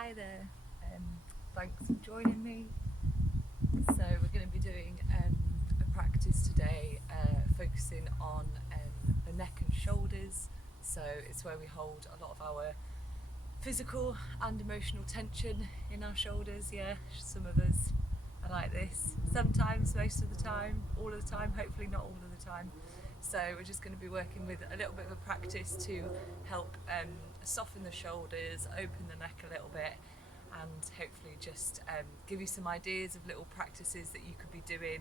Hi there, thanks for joining me. So we're going to be doing a practice today focusing on the neck and shoulders. So it's where we hold a lot of our physical and emotional tension in our shoulders. Yeah, some of us are like this. Sometimes, most of the time, all of the time, hopefully not all of the time. So we're just going to be working with a little bit of a practice to help soften the shoulders, open the neck a little bit, and hopefully just give you some ideas of little practices that you could be doing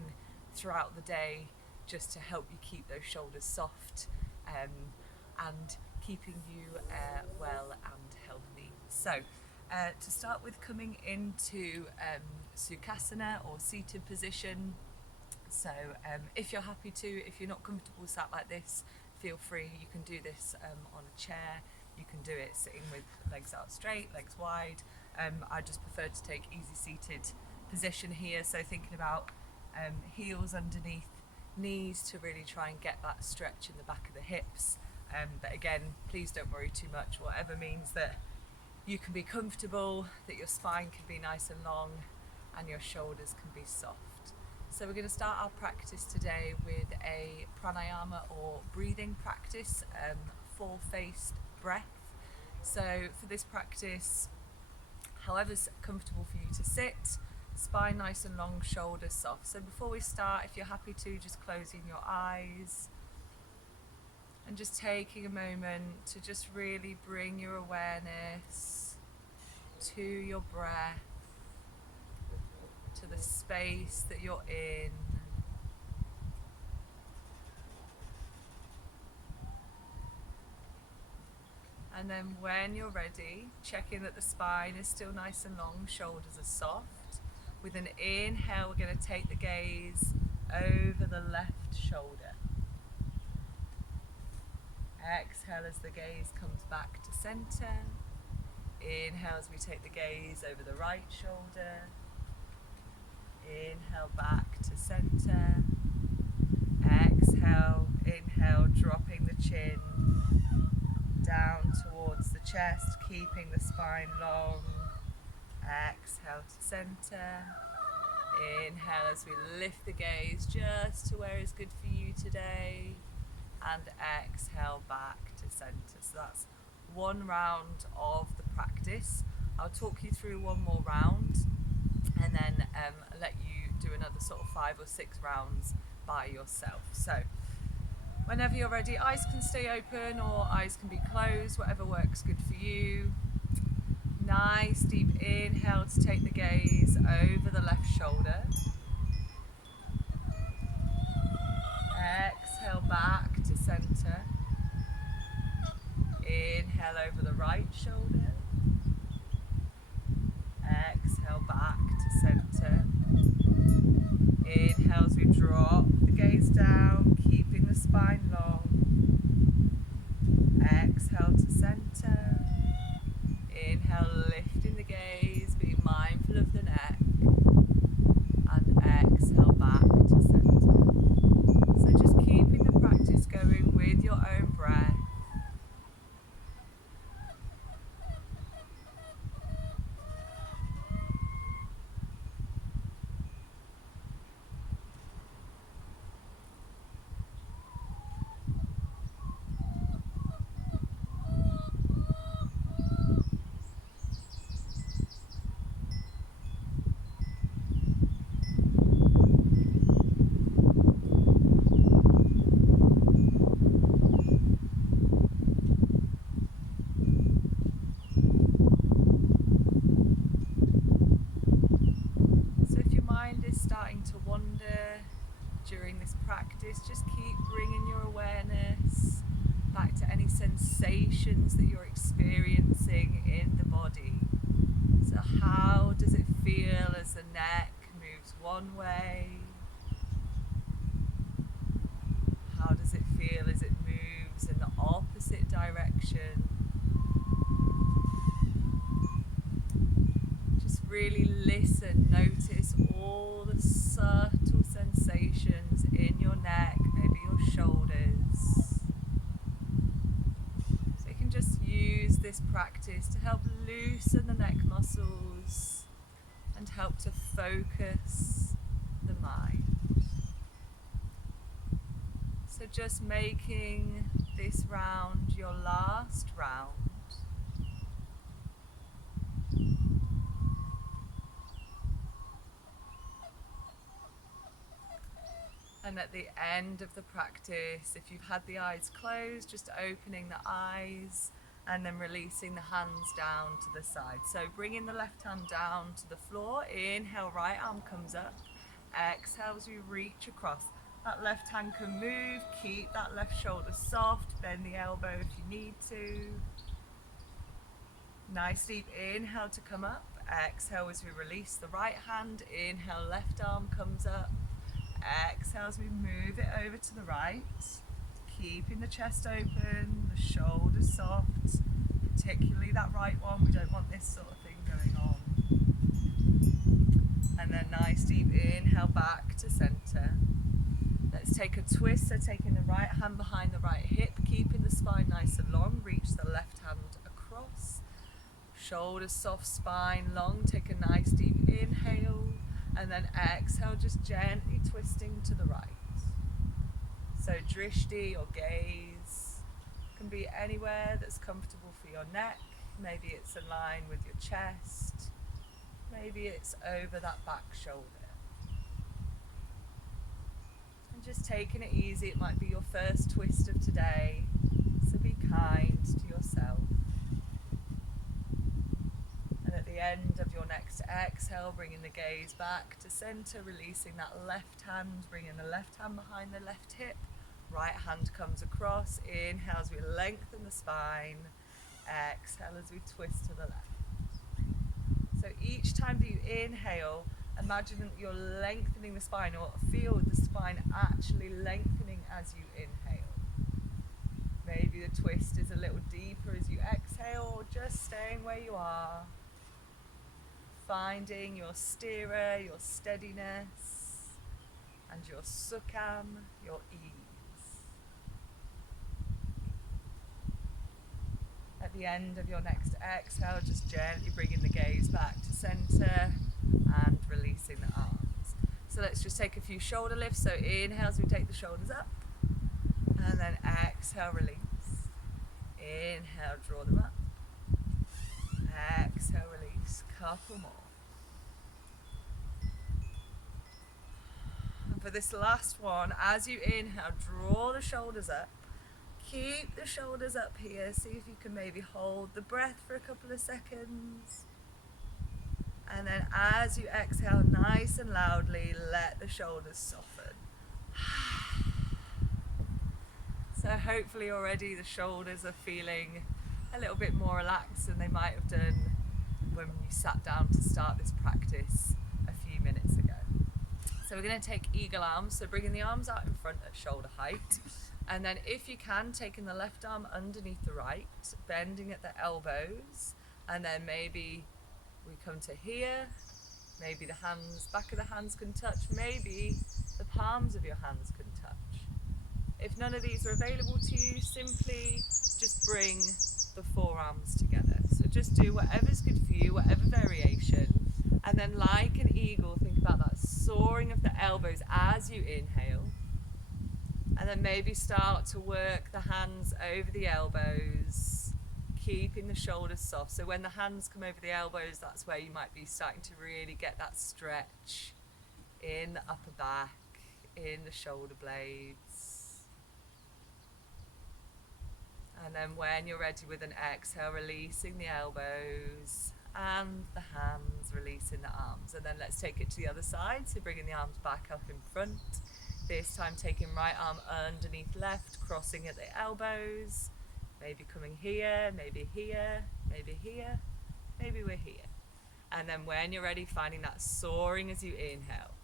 throughout the day just to help you keep those shoulders soft and keeping you well and healthy. So to start with, coming into Sukhasana or seated position. So if you're happy to, if you're not comfortable sat like this, feel free. You can do this on a chair. You can do it sitting with legs out straight, legs wide. I just prefer to take easy seated position here. So thinking about heels underneath knees to really try and get that stretch in the back of the hips. But again, please don't worry too much. Whatever means that you can be comfortable, that your spine can be nice and long, and your shoulders can be soft. So we're going to start our practice today with a pranayama or breathing practice, four-faced breath. So for this practice, however's comfortable for you to sit, spine nice and long, shoulders soft. So before we start, if you're happy to, just closing your eyes and just taking a moment to just really bring your awareness to your breath, to the space that you're in. And then when you're ready, checking that the spine is still nice and long, shoulders are soft. With an inhale, we're going to take the gaze over the left shoulder. Exhale as the gaze comes back to center. Inhale as we take the gaze over the right shoulder. Inhale back to center. Exhale, inhale, dropping the chin down towards the chest, keeping the spine long. Exhale to center. Inhale as we lift the gaze just to where is good for you today. And exhale back to center. So that's one round of the practice. I'll talk you through one more round and then let you do another sort of 5 or 6 rounds by yourself. So whenever you're ready, eyes can stay open or eyes can be closed, whatever works good for you. Nice deep inhale to take the gaze over the left shoulder. Exhale back to center. Inhale over the right shoulder. Exhale back to center. Inhale as we drop the gaze down, keeping the spine long. Exhale to center. Inhale, lifting the gaze, being mindful of the neck. And exhale back to center. So just keeping the practice going with your own breath. Starting to wander during this practice, just keep bringing your awareness back to any sensations that you're experiencing in the body. So how does it feel as the neck moves one way? How does it feel as it moves in the opposite direction? Just really listen, notice all the subtle sensations in your neck, maybe your shoulders. So you can just use this practice to help loosen the neck muscles and help to focus the mind. So just making this round your last round. And at the end of the practice, if you've had the eyes closed, just opening the eyes and then releasing the hands down to the side. So bringing the left hand down to the floor. Inhale, right arm comes up. Exhale as you reach across. That left hand can move. Keep that left shoulder soft. Bend the elbow if you need to. Nice deep inhale to come up. Exhale as we release the right hand. Inhale, left arm comes up. Exhale as we move it over to the right, keeping the chest open, the shoulders soft, particularly that right one. We don't want this sort of thing going on. And then nice deep inhale back to center. Let's take a twist, so taking the right hand behind the right hip, keeping the spine nice and long. Reach the left hand across, shoulders soft, spine long. Take a nice deep inhale. And then exhale, just gently twisting to the right. So drishti or gaze can be anywhere that's comfortable for your neck. Maybe it's in line with your chest. Maybe it's over that back shoulder. And just taking it easy. It might be your first twist of today. So be kind to yourself. And at the end of your next exhale, bringing the gaze back to center, releasing that left hand, bringing the left hand behind the left hip. Right hand comes across. Inhale as we lengthen the spine. Exhale as we twist to the left. So each time that you inhale, imagine that you're lengthening the spine, or feel the spine actually lengthening as you inhale. Maybe the twist is a little deeper as you exhale, or just staying where you are. Finding your sthira, your steadiness, and your sukham, your ease. At the end of your next exhale, just gently bringing the gaze back to center and releasing the arms. So let's just take a few shoulder lifts. So inhale as we take the shoulders up, and then exhale, release. Inhale, draw them up. Exhale, release. Couple more. And for this last one, as you inhale, draw the shoulders up. Keep the shoulders up here. See if you can maybe hold the breath for a couple of seconds. And then as you exhale, nice and loudly, let the shoulders soften. So hopefully already the shoulders are feeling a little bit more relaxed than they might have done when you sat down to start this practice a few minutes ago. So we're going to take eagle arms, so bringing the arms out in front at shoulder height, and then if you can, taking the left arm underneath the right, bending at the elbows, and then maybe we come to here, maybe the hands, back of the hands can touch, maybe the palms of your hands can touch. If none of these are available to you, simply just bring the forearms together. So just do whatever's good for you, whatever variation. And then like an eagle, think about that soaring of the elbows as you inhale. And then maybe start to work the hands over the elbows, keeping the shoulders soft. So when the hands come over the elbows, that's where you might be starting to really get that stretch in the upper back, in the shoulder blades. And then when you're ready with an exhale, releasing the elbows and the hands, releasing the arms. And then let's take it to the other side. So bringing the arms back up in front. This time taking right arm underneath left, crossing at the elbows. Maybe coming here, maybe here, maybe here, maybe we're here. And then when you're ready, finding that soaring as you inhale.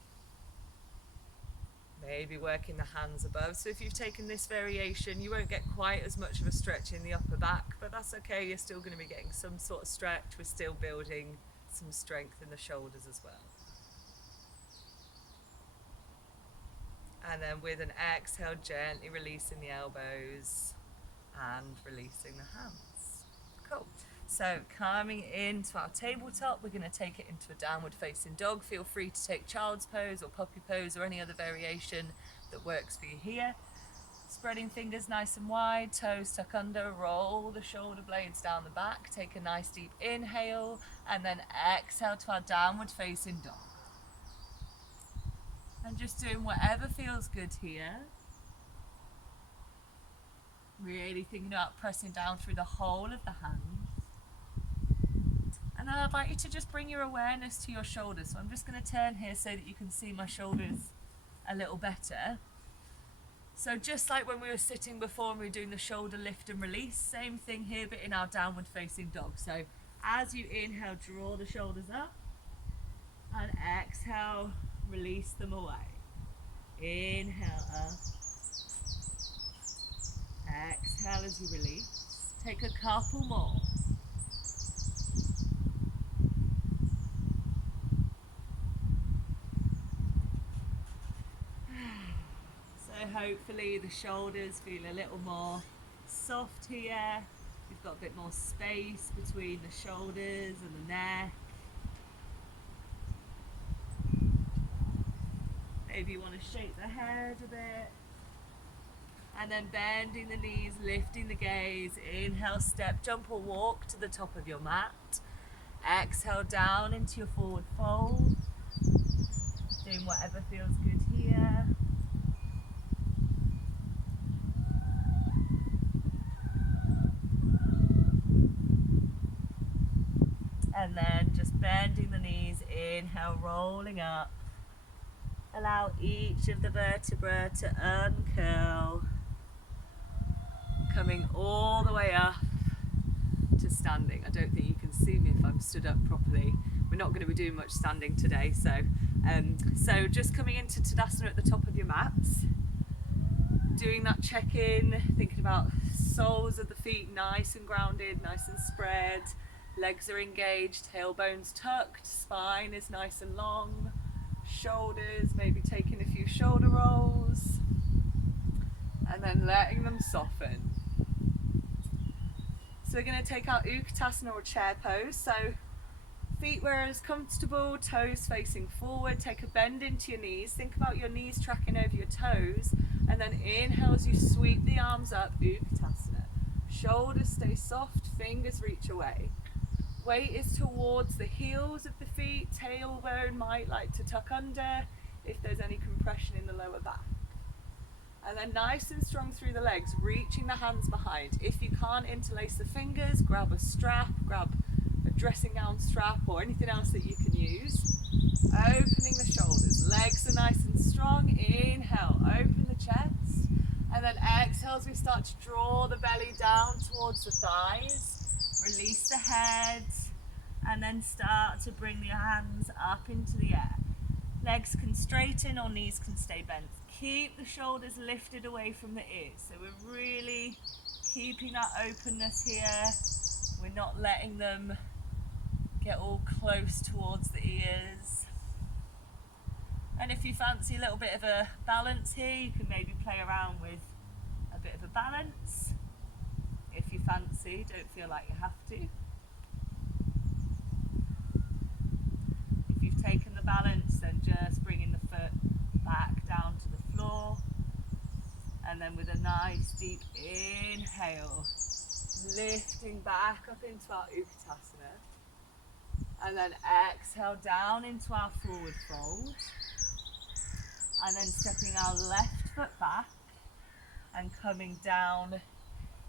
Maybe working the hands above. So if you've taken this variation, you won't get quite as much of a stretch in the upper back, but that's okay. You're still going to be getting some sort of stretch. We're still building some strength in the shoulders as well. And then with an exhale, gently releasing the elbows and releasing the hands. Cool. So coming into our tabletop, we're going to take it into a downward facing dog. Feel free to take child's pose or puppy pose or any other variation that works for you here. Spreading fingers nice and wide, toes tuck under, roll the shoulder blades down the back, take a nice deep inhale, and then exhale to our downward facing dog. And just doing whatever feels good here. Really thinking about pressing down through the whole of the hands. And then I'd like you to just bring your awareness to your shoulders. So I'm just going to turn here so that you can see my shoulders a little better. So just like when we were sitting before and we were doing the shoulder lift and release, same thing here but in our downward facing dog. So as you inhale, draw the shoulders up, and exhale, release them away. Inhale up, exhale as you release. Take a couple more. So hopefully the shoulders feel a little more soft here. You've got a bit more space between the shoulders and the neck. Maybe you want to shake the head a bit. And then bending the knees, lifting the gaze. Inhale, step, jump or walk to the top of your mat. Exhale down into your forward fold. Doing whatever feels good here. And then just bending the knees, inhale, rolling up. Allow each of the vertebrae to uncurl. Coming all the way up to standing. I don't think you can see me if I'm stood up properly. We're not going to be doing much standing today, so just coming into Tadasana at the top of your mats. Doing that check-in, thinking about soles of the feet nice and grounded, nice and spread. Legs are engaged, tailbones tucked, spine is nice and long, shoulders, maybe taking a few shoulder rolls, and then letting them soften. So we're going to take our Utkatasana or chair pose, so feet where it's comfortable, toes facing forward, take a bend into your knees, think about your knees tracking over your toes, and then inhale as you sweep the arms up, Utkatasana. Shoulders stay soft, fingers reach away. Weight is towards the heels of the feet, tailbone might like to tuck under if there's any compression in the lower back. And then nice and strong through the legs, reaching the hands behind. If you can't interlace the fingers, grab a strap, grab a dressing gown strap or anything else that you can use. Opening the shoulders, legs are nice and strong. Inhale, open the chest. And then exhale as we start to draw the belly down towards the thighs. Release the head, and then start to bring your hands up into the air. Legs can straighten or knees can stay bent. Keep the shoulders lifted away from the ears. So we're really keeping that openness here. We're not letting them get all close towards the ears. And if you fancy a little bit of a balance here, you can maybe play around with a bit of a balance. If you fancy, don't feel like you have to. If you've taken the balance, then just bringing the foot back down to the floor. And then with a nice deep inhale, lifting back up into our Utkatasana. And then exhale down into our forward fold. And then stepping our left foot back and coming down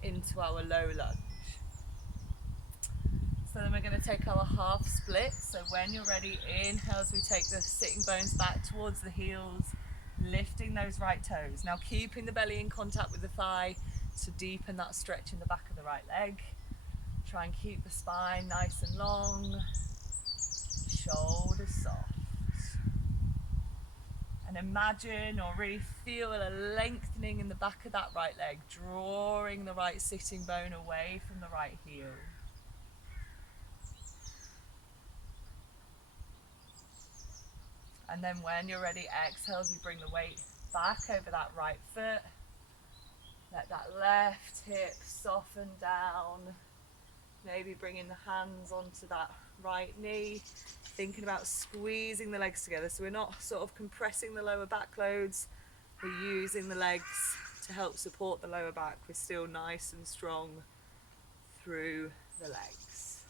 into our low lunge. So then we're going to take our half split. So when you're ready, inhale as we take the sitting bones back towards the heels, lifting those right toes. Now keeping the belly in contact with the thigh to deepen that stretch in the back of the right leg. Try and keep the spine nice and long, shoulders soft. And imagine or really feel a lengthening in the back of that right leg, drawing the right sitting bone away from the right heel. And then when you're ready, exhale as you bring the weight back over that right foot. Let that left hip soften down. Maybe bringing the hands onto that right knee, thinking about squeezing the legs together. So we're not sort of compressing the lower back loads, we're using the legs to help support the lower back. We're still nice and strong through the legs.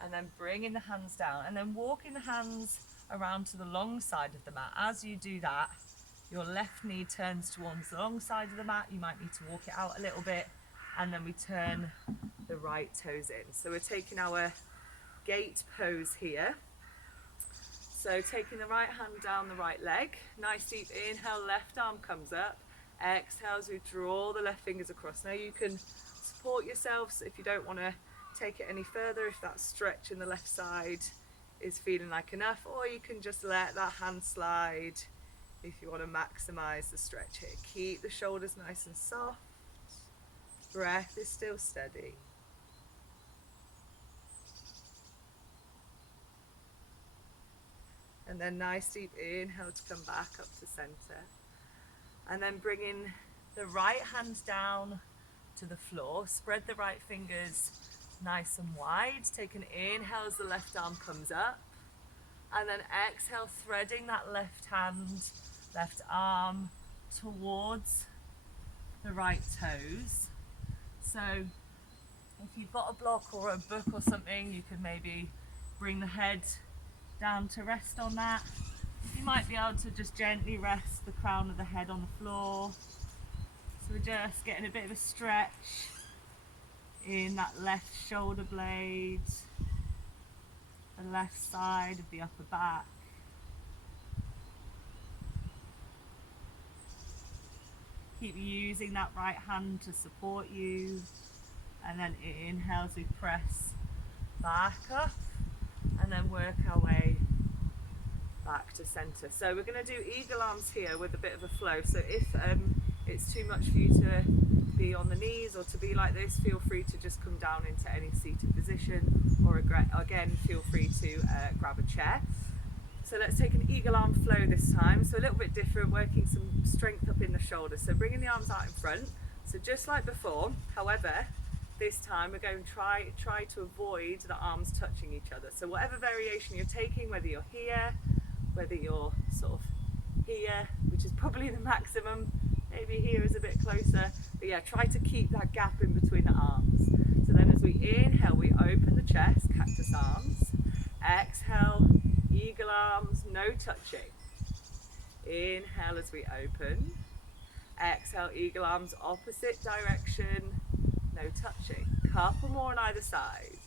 And then bringing the hands down and then walking the hands around to the long side of the mat. As you do that, your left knee turns towards the long side of the mat. You might need to walk it out a little bit, and then we turn the right toes in. So we're taking our gate pose here. So taking the right hand down the right leg, nice deep inhale, left arm comes up. Exhale as we draw the left fingers across. Now you can support yourselves if you don't want to take it any further, if that stretch in the left side is feeling like enough, or you can just let that hand slide if you want to maximize the stretch here. Keep the shoulders nice and soft. Breath is still steady. And then nice deep inhale to come back up to center. And then bringing the right hand down to the floor. Spread the right fingers nice and wide. Take an inhale as the left arm comes up. And then exhale, threading that left hand, left arm towards the right toes. So if you've got a block or a book or something, you could maybe bring the head down to rest on that. You might be able to just gently rest the crown of the head on the floor. So we're just getting a bit of a stretch in that left shoulder blade, the left side of the upper back. Keep using that right hand to support you, and then inhale as we press back up, and then work our way back to center. So we're going to do eagle arms here with a bit of a flow. So if it's too much for you to be on the knees or to be like this, feel free to just come down into any seated position, or again feel free to grab a chair. So let's take an eagle arm flow this time. So a little bit different, working some strength up in the shoulders. So bringing the arms out in front. So just like before, however, this time we're going to try to avoid the arms touching each other. So whatever variation you're taking, whether you're here, whether you're sort of here, which is probably the maximum, maybe here is a bit closer, but yeah, try to keep that gap in between the arms. So then as we inhale, we open the chest, cactus arms. Exhale, eagle arms, no touching. Inhale as we open. Exhale, eagle arms, opposite direction, no touching. Couple more on either side.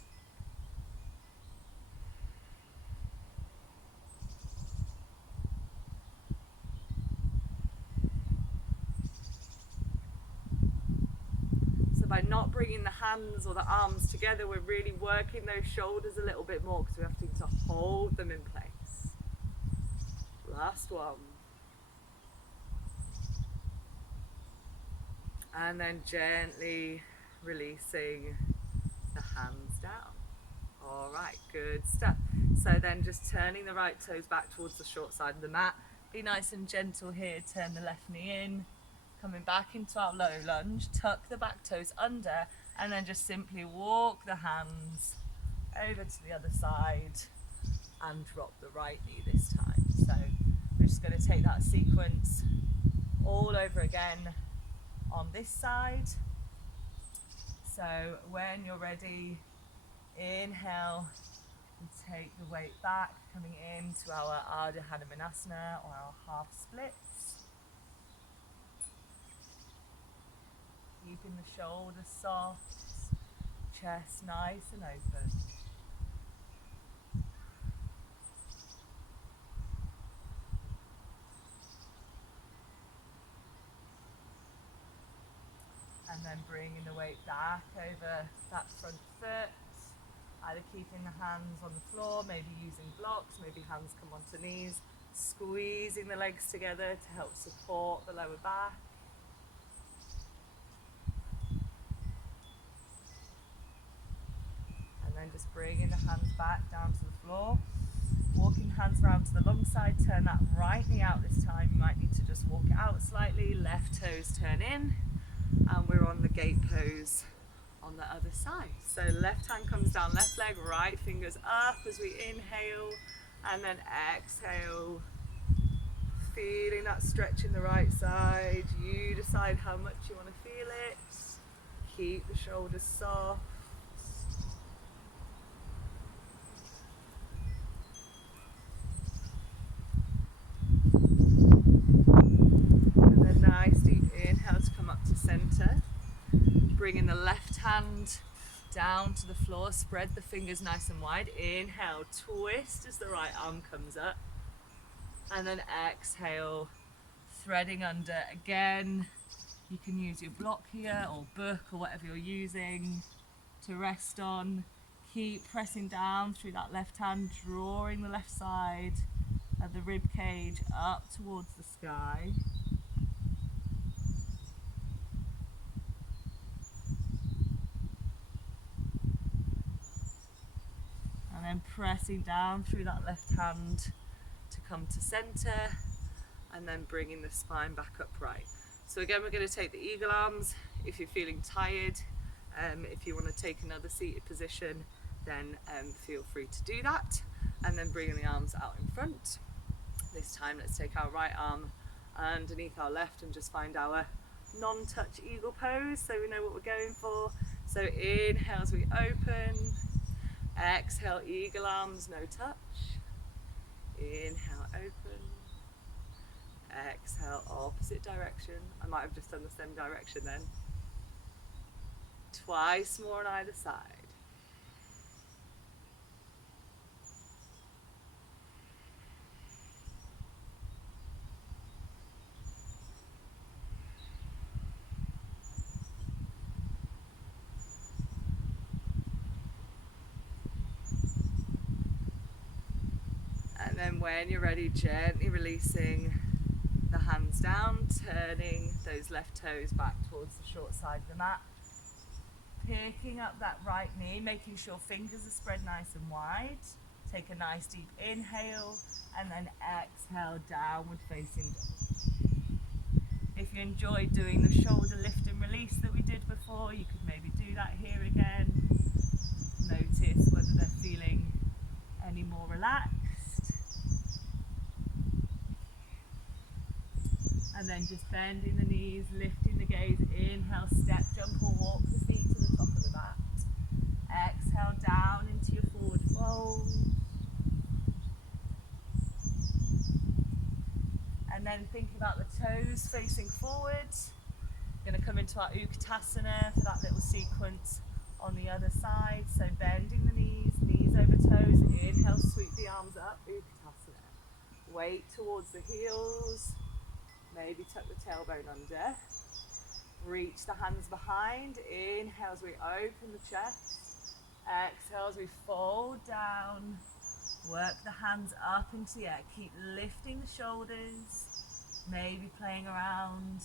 So by not bringing the hands or the arms together, we're really working those shoulders a little bit more because we have to hold them in place. Last one. And then gently releasing the hands down. All right, good stuff. So then just turning the right toes back towards the short side of the mat. Be nice and gentle here. Turn the left knee in. Coming back into our low lunge. Tuck the back toes under, and then just simply walk the hands over to the other side and drop the right knee this time. So we're just going to take that sequence all over again on this side. So when you're ready, inhale and take the weight back, coming into our Ardha Hanumanasana, or our half splits. Keeping the shoulders soft, chest nice and open. And then bringing the weight back over that front foot, either keeping the hands on the floor, maybe using blocks, maybe hands come onto knees, squeezing the legs together to help support the lower back. And then just bringing the hands back down to the floor, walking hands around to the long side, turn that right knee out this time. You might need to just walk it out slightly, left toes turn in. And we're on the gate pose on the other side. So left hand comes down, left leg, right fingers up as we inhale, and then exhale. Feeling that stretch in the right side. You decide how much you want to feel it. Keep the shoulders soft. And then nice deep inhale to come up to center. Bringing the left hand down to the floor. Spread the fingers nice and wide. Inhale, twist as the right arm comes up. And then exhale, threading under again. You can use your block here or book or whatever you're using to rest on. Keep pressing down through that left hand, drawing the left side of the rib cage up towards the sky. And then pressing down through that left hand to come to center, and then bringing the spine back upright. So again, we're going to take the eagle arms. If you're feeling tired, if you want to take another seated position, then feel free to do that. And then bringing the arms out in front. This time, let's take our right arm underneath our left and just find our non-touch eagle pose, so we know what we're going for. So inhale as we open. Exhale, eagle arms, no touch. Inhale, open. Exhale, opposite direction. I might have just done the same direction then. Twice more on either side. And then when you're ready, gently releasing the hands down, turning those left toes back towards the short side of the mat. Picking up that right knee, making sure fingers are spread nice and wide. Take a nice deep inhale and then exhale, downward facing dog. If you enjoyed doing the shoulder lift and release that we did before, you could maybe do that here again. Notice whether they're feeling any more relaxed. And then just bending the knees, lifting the gaze. Inhale, step, jump or walk the feet to the top of the mat. Exhale, down into your forward fold. And then thinking about the toes facing forward. We're going to come into our Utkatasana for that little sequence on the other side. So bending the knees, knees over toes. Inhale, sweep the arms up, Utkatasana. Weight towards the heels. Maybe tuck the tailbone under. Reach the hands behind. Inhale as we open the chest. Exhale as we fold down. Work the hands up into the air. Keep lifting the shoulders. Maybe playing around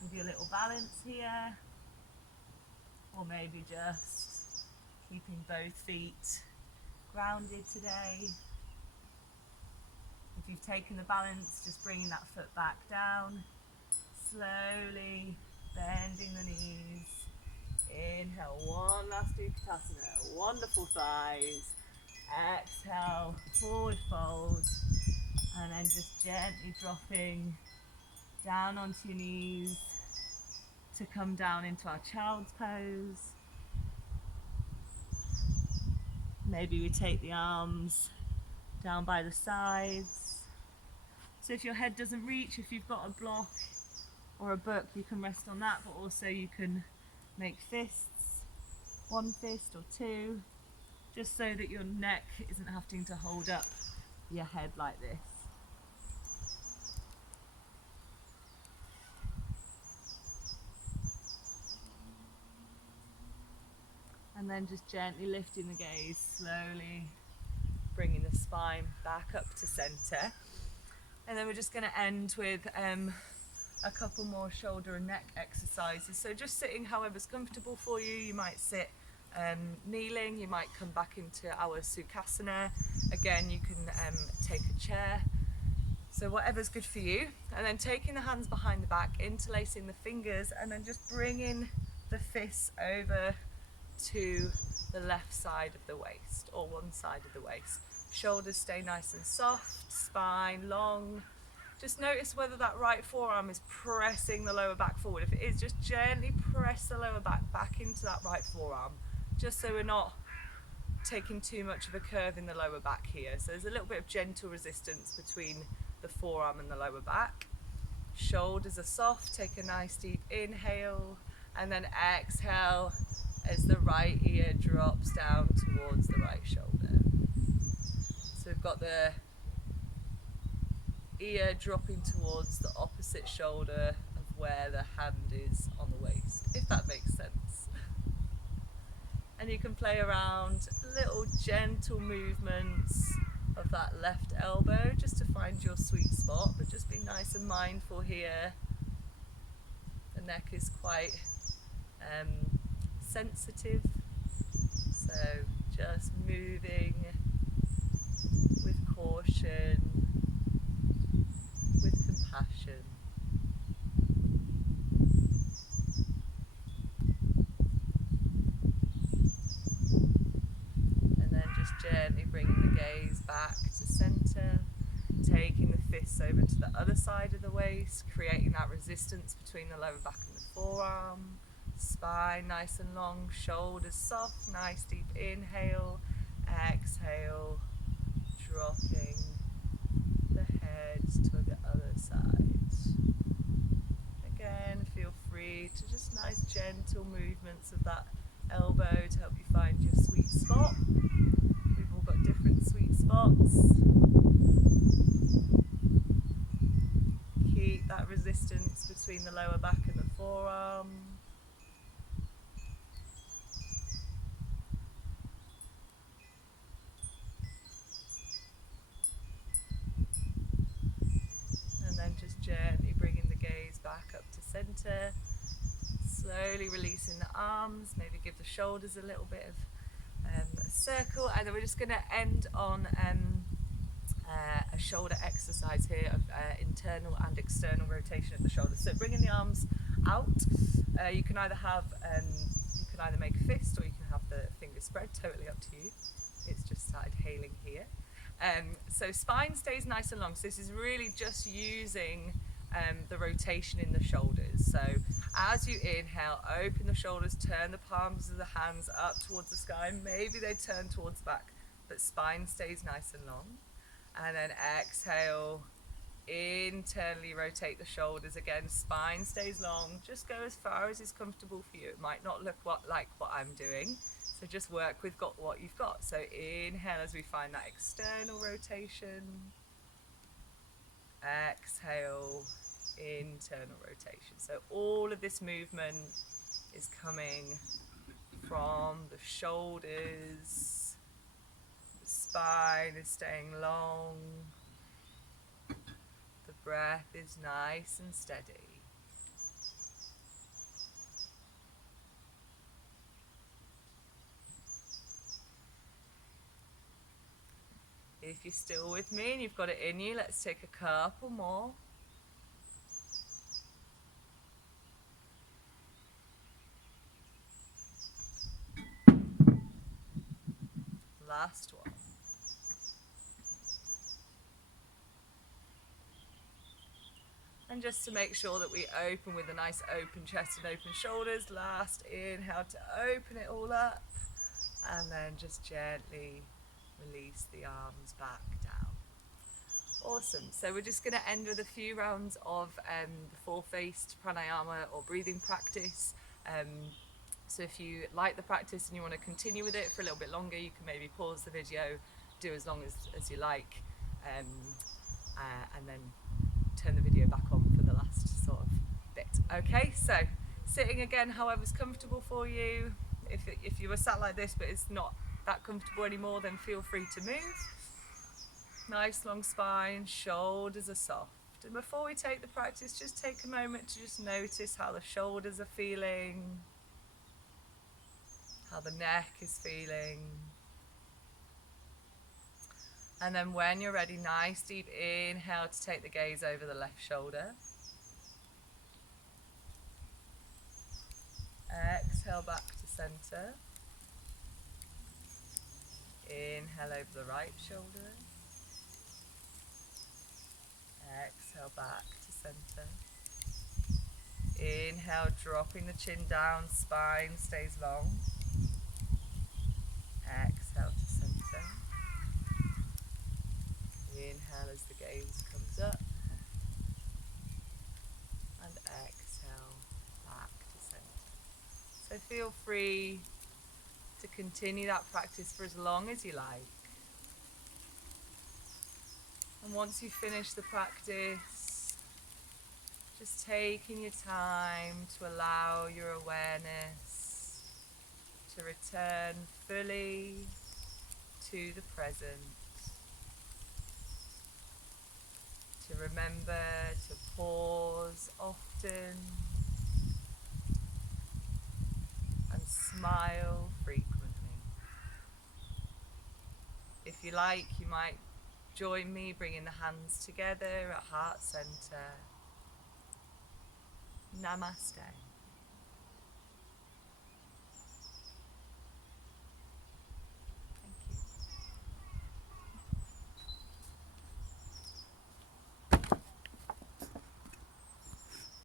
with your little balance here. Or maybe just keeping both feet grounded today. If you've taken the balance, just bringing that foot back down, slowly bending the knees. Inhale, one last Utkatasana, wonderful thighs. Exhale, forward fold, and then just gently dropping down onto your knees to come down into our child's pose. Maybe we take the arms down by the sides. So if your head doesn't reach, if you've got a block or a book, you can rest on that, but also you can make fists, one fist or two, just so that your neck isn't having to hold up your head like this. And then just gently lifting the gaze, slowly bringing the spine back up to center. And then we're just going to end with a couple more shoulder and neck exercises. So just sitting however's comfortable for you. You might sit kneeling, you might come back into our Sukhasana. Again, you can take a chair. So whatever's good for you. And then taking the hands behind the back, interlacing the fingers, and then just bringing the fists over to the left side of the waist, or one side of the waist. Shoulders stay nice and soft, spine long. Just notice whether that right forearm is pressing the lower back forward. If it is, just gently press the lower back into that right forearm, just so we're not taking too much of a curve in the lower back here. So there's a little bit of gentle resistance between the forearm and the lower back. Shoulders are soft, take a nice deep inhale, and then exhale as the right ear drops down towards the right shoulder. So we've got the ear dropping towards the opposite shoulder of where the hand is on the waist, if that makes sense. And you can play around little gentle movements of that left elbow just to find your sweet spot, but just be nice and mindful here. The neck is quite sensitive, so just moving with caution, with compassion. And then just gently bringing the gaze back to center, taking the fists over to the other side of the waist, creating that resistance between the lower back and the forearm. Spine nice and long, shoulders soft, nice deep inhale, exhale, dropping the head to the other side. Again, feel free to just nice gentle movements of that elbow to help you find your sweet spot. We've all got different sweet spots. Keep that resistance between the lower back and the forearm. And then just gently bringing the gaze back up to center. Slowly releasing the arms, maybe give the shoulders a little bit of a circle, and then we're just going to end on a shoulder exercise here of internal and external rotation of the shoulders. So bringing the arms out, you can either make a fist or you can have the fingers spread, totally up to you. It's just started hailing here. So spine stays nice and long, so this is really just using the rotation in the shoulders. So as you inhale, open the shoulders, turn the palms of the hands up towards the sky, maybe they turn towards the back, but spine stays nice and long. And then exhale, internally rotate the shoulders again, spine stays long, just go as far as is comfortable for you. It might not look like what I'm doing, so just work with what you've got. So inhale as we find that external rotation, exhale, internal rotation. So all of this movement is coming from the shoulders, the spine is staying long, the breath is nice and steady. If you're still with me and you've got it in you, let's take a couple more. Last one. And just to make sure that we open with a nice open chest and open shoulders, last inhale to open it all up, and then just gently release the arms back down. Awesome. So we're just going to end with a few rounds of the four-faced pranayama or breathing practice. So if you like the practice and you want to continue with it for a little bit longer, you can maybe pause the video, do as long as you like, and then turn the video back on for the last sort of bit. Okay, so sitting again, however's comfortable for you. If you were sat like this but it's not that comfortable anymore, then feel free to move. Nice long spine, shoulders are soft. And before we take the practice, just take a moment to just notice how the shoulders are feeling, how the neck is feeling. And then when you're ready, nice deep inhale to take the gaze over the left shoulder. Exhale back to center. Inhale over the right shoulder. Exhale back to center. Inhale, dropping the chin down, spine stays long. Exhale to center. Inhale as the gaze comes up. And exhale back to center. So feel free to continue that practice for as long as you like. And once you finish the practice, just taking your time to allow your awareness to return fully to the present, to remember to pause often and smile frequently. If you like, you might join me bringing the hands together at heart center. Namaste.